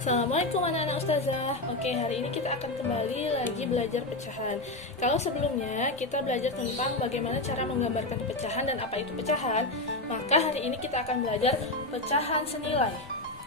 Assalamualaikum anak-anak ustazah. Oke, hari ini kita akan kembali lagi belajar pecahan. Kalau sebelumnya kita belajar tentang bagaimana cara menggambarkan pecahan dan apa itu pecahan, maka hari ini kita akan belajar pecahan senilai.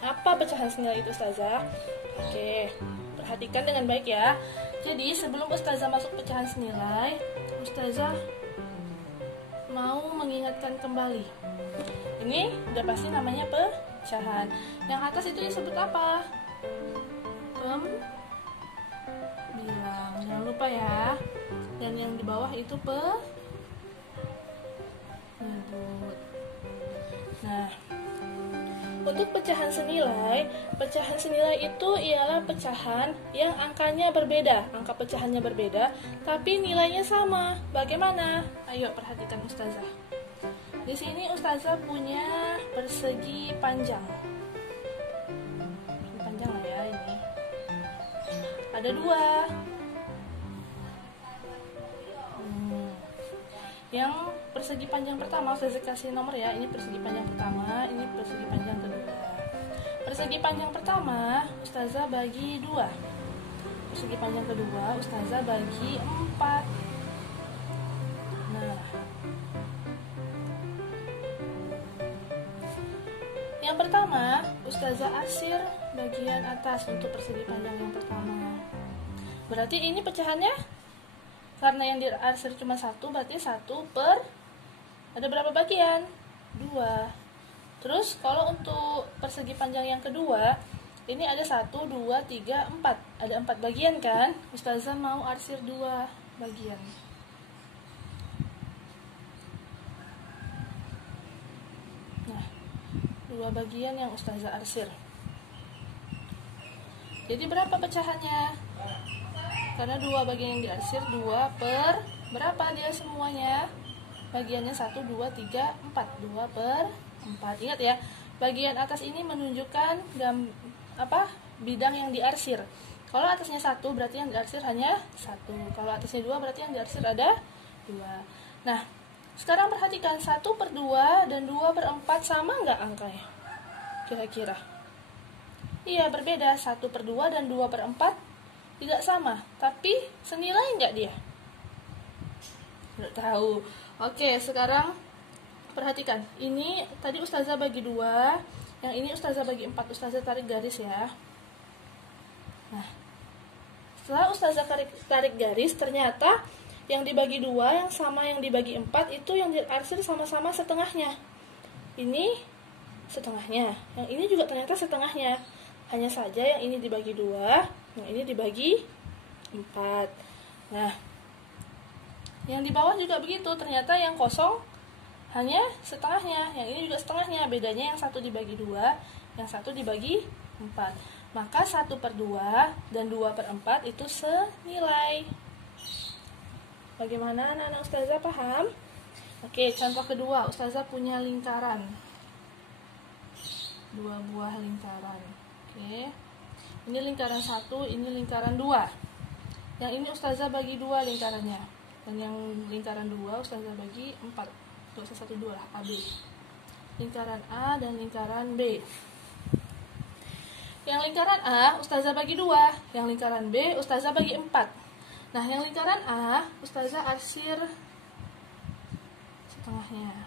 Apa pecahan senilai itu ustazah? Oke, perhatikan dengan baik ya. Jadi sebelum ustazah masuk pecahan senilai, ustazah mau mengingatkan kembali. Ini udah pasti namanya pecahan. Yang atas itu disebut apa? Pembilang. Jangan lupa ya. Dan yang di bawah itu penyebut. Nah, untuk pecahan senilai itu ialah pecahan yang angkanya berbeda, angka pecahannya berbeda, tapi nilainya sama. Bagaimana? Ayo perhatikan ustazah. Di sini ustazah punya persegi panjang. Panjang lah ya ini. Ada dua. Yang persegi panjang pertama ustazah kasih nomor ya. Ini persegi panjang pertama, ini persegi panjang kedua. Persegi panjang pertama ustazah bagi 2. Persegi panjang kedua ustazah bagi 4. Nah, yang pertama, ustazah arsir bagian atas untuk persegi panjang yang pertama. Berarti ini pecahannya, karena yang diarsir cuma 1, berarti 1 per, ada berapa bagian? 2. Terus kalau untuk persegi panjang yang kedua, ini ada 1, 2, 3, 4. Ada 4 bagian kan? Ustazah mau arsir 2 bagian. Nah, 2 bagian yang ustazah arsir. Jadi berapa pecahannya? Karena 2 bagian yang diarsir, 2 per berapa dia semuanya? Bagiannya 1, 2, 3, 4. 2 per 4. Ingat ya, bagian atas ini menunjukkan bidang yang diarsir. Kalau atasnya 1 berarti yang diarsir hanya 1. Kalau atasnya 2 berarti yang diarsir ada 2. Nah, sekarang perhatikan 1 per 2 dan 2 per 4 sama nggak angkanya? Kira-kira. Iya, berbeda. 1 per 2 dan 2 per 4 tidak sama. Tapi senilai nggak dia? Nggak tahu. Oke, sekarang perhatikan. Ini tadi ustazah bagi 2. Yang ini ustazah bagi 4. Ustazah tarik garis ya. Nah, setelah ustazah tarik garis, ternyata yang dibagi 2 yang sama yang dibagi 4 itu yang diarsir sama-sama setengahnya. Ini setengahnya, yang ini juga ternyata setengahnya. Hanya saja yang ini dibagi 2, yang ini dibagi 4. Nah, yang di bawah juga begitu. Ternyata yang kosong hanya setengahnya, yang ini juga setengahnya. Bedanya yang 1 dibagi 2, yang 1 dibagi 4. Maka 1 per 2 dan 2 per 4 itu senilai. Bagaimana anak-anak ustazah paham? Oke, contoh kedua, ustazah punya lingkaran. 2 buah lingkaran. Oke. Ini lingkaran 1, ini lingkaran 2. Yang ini ustazah bagi 2 lingkarannya. Dan yang lingkaran 2 ustazah bagi 4. 2, 1, 2 lah, AB. Lingkaran A dan lingkaran B. Yang lingkaran A ustazah bagi 2, yang lingkaran B ustazah bagi 4. Nah, yang lingkaran A ustazah arsir setengahnya.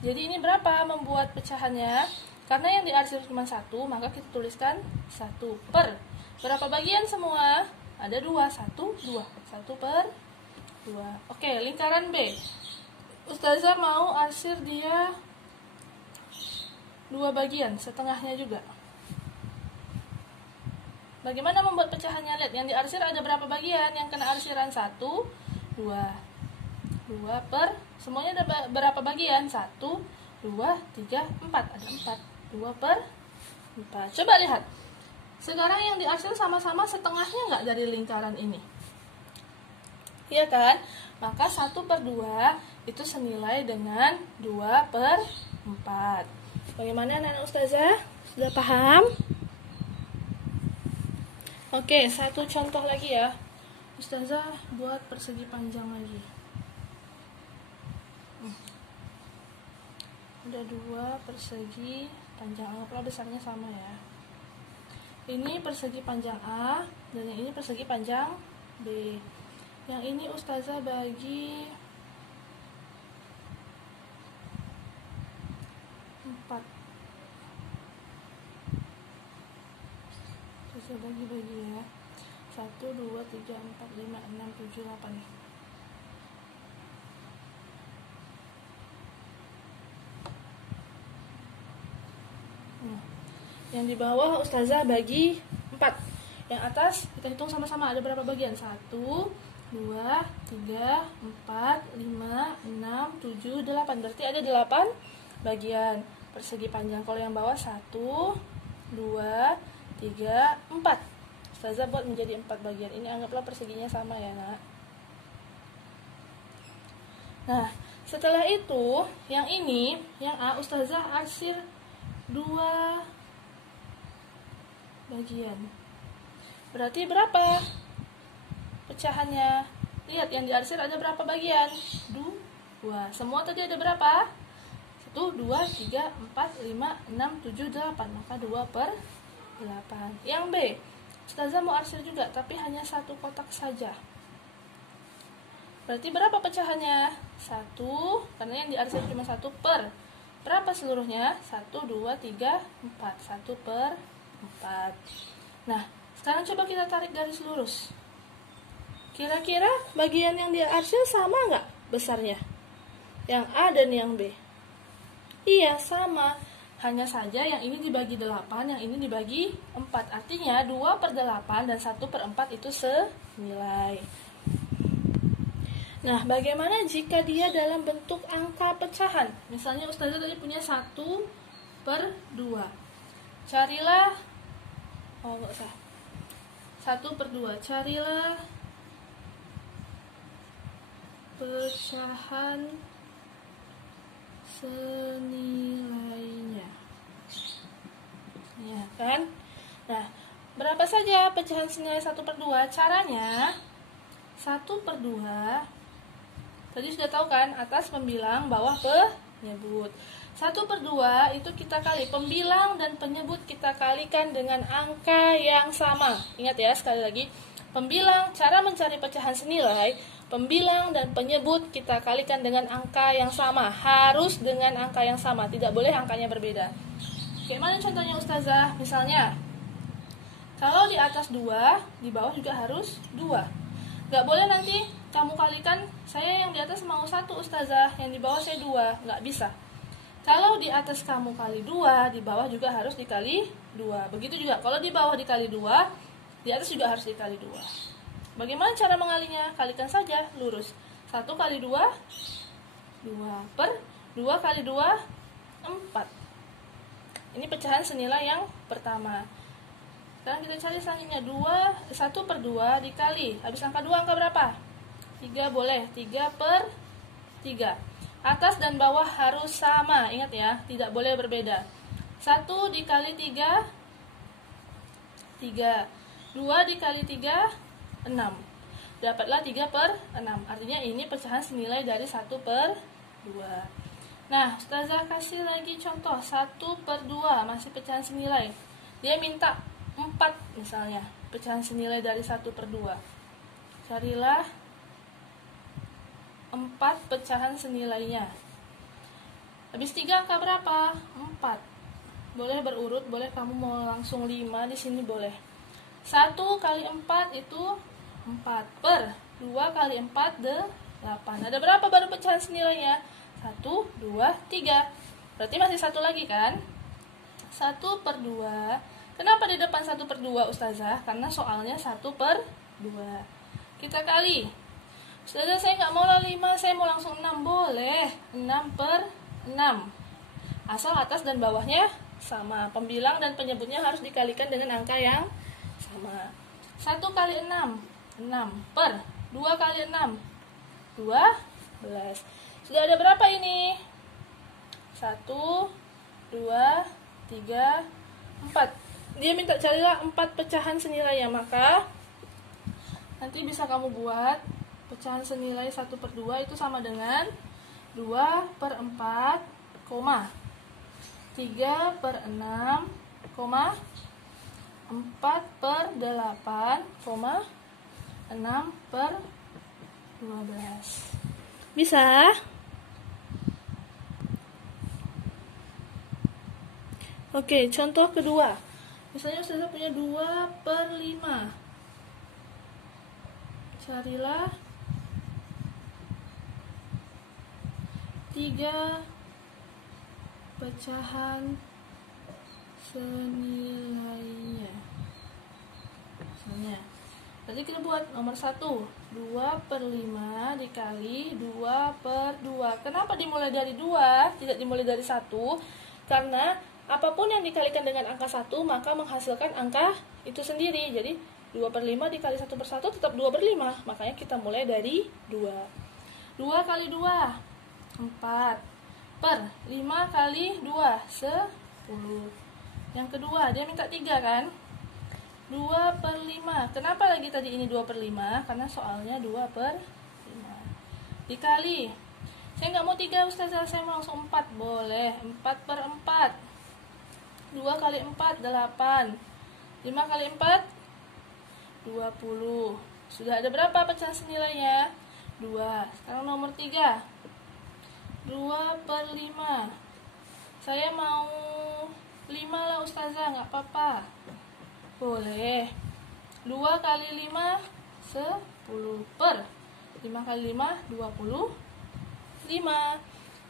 Jadi ini berapa membuat pecahannya? Karena yang diarsir cuma 1, maka kita tuliskan 1 per. Berapa bagian semua? Ada 2, 1, 2. 1 per 2. Oke, lingkaran B. Ustazah mau arsir dia 2 bagian, setengahnya juga. Bagaimana membuat pecahannya? Lihat, yang diarsir ada berapa bagian? Yang kena arsiran 1, 2. 2 per, semuanya ada berapa bagian? 1, 2, 3, 4. Ada 4. 2 per 4. Coba lihat. Sekarang yang diarsir sama-sama setengahnya nggak dari lingkaran ini? Iya kan? Maka 1 per 2 itu senilai dengan 2 per 4. Bagaimana anak-anak ustazah? Sudah paham? Oke, satu contoh lagi ya. Ustazah buat persegi panjang lagi. Ada 2 persegi panjang, anggaplah besarnya sama ya. Ini persegi panjang A dan yang ini persegi panjang B. Yang ini Ustazah bagi 4. Ustazah bagi-bagi ya. 1, 2, 3, 4, 5, 6, 7, 8. Yang di bawah Ustazah bagi 4. Yang atas kita hitung sama-sama ada berapa bagian? 1, 2, 3, 4, 5, 6, 7, 8. Berarti ada 8 bagian persegi panjang. Kalau yang bawah 1, 2, 3, 4. Ustazah buat menjadi 4 bagian. Ini anggaplah perseginya sama ya nak. Nah, setelah itu yang ini, yang A Ustazah arsir 2 bagian. Berarti berapa pecahannya? Lihat yang diarsir ada berapa bagian? 2. Semua tadi ada berapa? 1, 2, 3, 4, 5, 6, 7, 8. Maka 2/8. Yang B, Ustazah mau arsir juga, tapi hanya 1 kotak saja. Berarti berapa pecahannya? 1, karena yang diarsir cuma 1 per. Berapa seluruhnya? 1, 2, 3, 4. 1/4. Nah, sekarang coba kita tarik garis lurus. Kira-kira bagian yang diarsir sama nggak besarnya? Yang A dan yang B. Iya, sama. Hanya saja yang ini dibagi 8, yang ini dibagi 4. Artinya 2/8 dan 1/4 itu senilai. Nah, bagaimana jika dia dalam bentuk angka pecahan? Misalnya Ustazah tadi punya 1/2. Carilah, nggak usah, 1/2. Carilah pecahan senilainya. Ya kan? Nah, berapa saja pecahan senilai 1/2? Caranya 1/2. Tadi sudah tahu kan, atas pembilang, bawah penyebut. 1/2 itu kita kali pembilang dan penyebut kita kalikan dengan angka yang sama. Ingat ya, sekali lagi, pembilang, cara mencari pecahan senilai, pembilang dan penyebut kita kalikan dengan angka yang sama. Harus dengan angka yang sama, tidak boleh angkanya berbeda. Bagaimana contohnya Ustazah? Misalnya, kalau di atas 2, di bawah juga harus 2. Gak boleh nanti kamu kalikan, saya yang di atas mau 1 Ustazah, yang di bawah saya 2. Gak bisa. Kalau di atas kamu kali 2, di bawah juga harus dikali 2. Begitu juga, kalau di bawah dikali 2, di atas juga harus dikali 2. Bagaimana cara mengalinya? Kalikan saja, lurus. 1 kali 2, 2 per 2 kali 2, 4. Ini pecahan senilai yang pertama. Sekarang kita cari selanjutnya. 1/2 dikali, habis angka 2 angka berapa? 3 boleh, 3/3. Atas dan bawah harus sama, ingat ya, tidak boleh berbeda. 1 dikali 3, 3. 2 dikali 3, 6. Dapatlah 3/6. Artinya ini pecahan senilai dari 1/2. Nah, Ustazah kasih lagi contoh 1/2, masih pecahan senilai. Dia minta 4 misalnya, pecahan senilai dari 1/2. Carilah 4 pecahan senilainya. Habis 3 angka berapa? 4. Boleh berurut, boleh kamu mau langsung 5 di sini boleh. 1 kali 4 itu 4 per 2 kali 4 8. Ada berapa baru pecahan senilainya? 1, 2, 3. Berarti masih 1 lagi kan? 1/2. Kenapa di depan 1/2 Ustazah? Karena soalnya 1/2. Kita kali. Ustazah saya nggak mau 5, saya mau langsung 6. Boleh, 6/6. Asal atas dan bawahnya sama. Pembilang dan penyebutnya harus dikalikan dengan angka yang sama. 1 kali 6, 6 per 2 kali 6, 12. Sudah ada berapa ini? 1, 2, 3, 4. Dia minta carilah 4 pecahan senilainya, maka nanti bisa kamu buat pecahan senilai 1/2 itu sama dengan 2/4, 3/6, 4/8, 6/12. Bisa? Oke, contoh kedua. Misalnya Ustazah punya 2/5. Carilah 3 pecahan senilainya. Misalnya, tadi kita buat nomor 1, 2/5 dikali 2/2. Kenapa dimulai dari 2, tidak dimulai dari 1? Karena apapun yang dikalikan dengan angka 1, maka menghasilkan angka itu sendiri. Jadi 2/5 dikali 1/1 tetap 2/5. Makanya kita mulai dari 2. 2 kali 2, 4. Per 5 kali 2, 10. Yang kedua, dia minta 3 kan? 2/5. Kenapa lagi tadi ini 2/5? Karena soalnya 2/5. Dikali. Saya nggak mau 3 Ustazah, saya mau langsung 4. Boleh. 4/4. 2 kali 4, 8. 5 kali 4, 20. Sudah ada berapa pecahan senilainya? 2. Sekarang nomor 3. 2/5. Saya mau 5 lah Ustazah, nggak apa-apa. Boleh. 2 kali 5, 10. Per 5 kali 5, 25.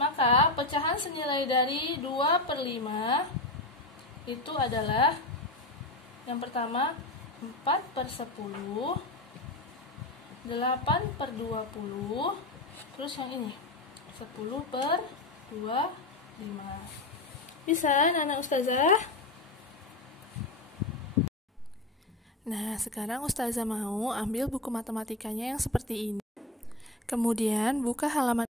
Maka pecahan senilai dari 2/5 itu adalah yang pertama 4/10, 8/20, terus yang ini 10/25. Bisa anak-anak Ustazah? Nah, sekarang Ustazah mau ambil buku matematikanya yang seperti ini. Kemudian buka halaman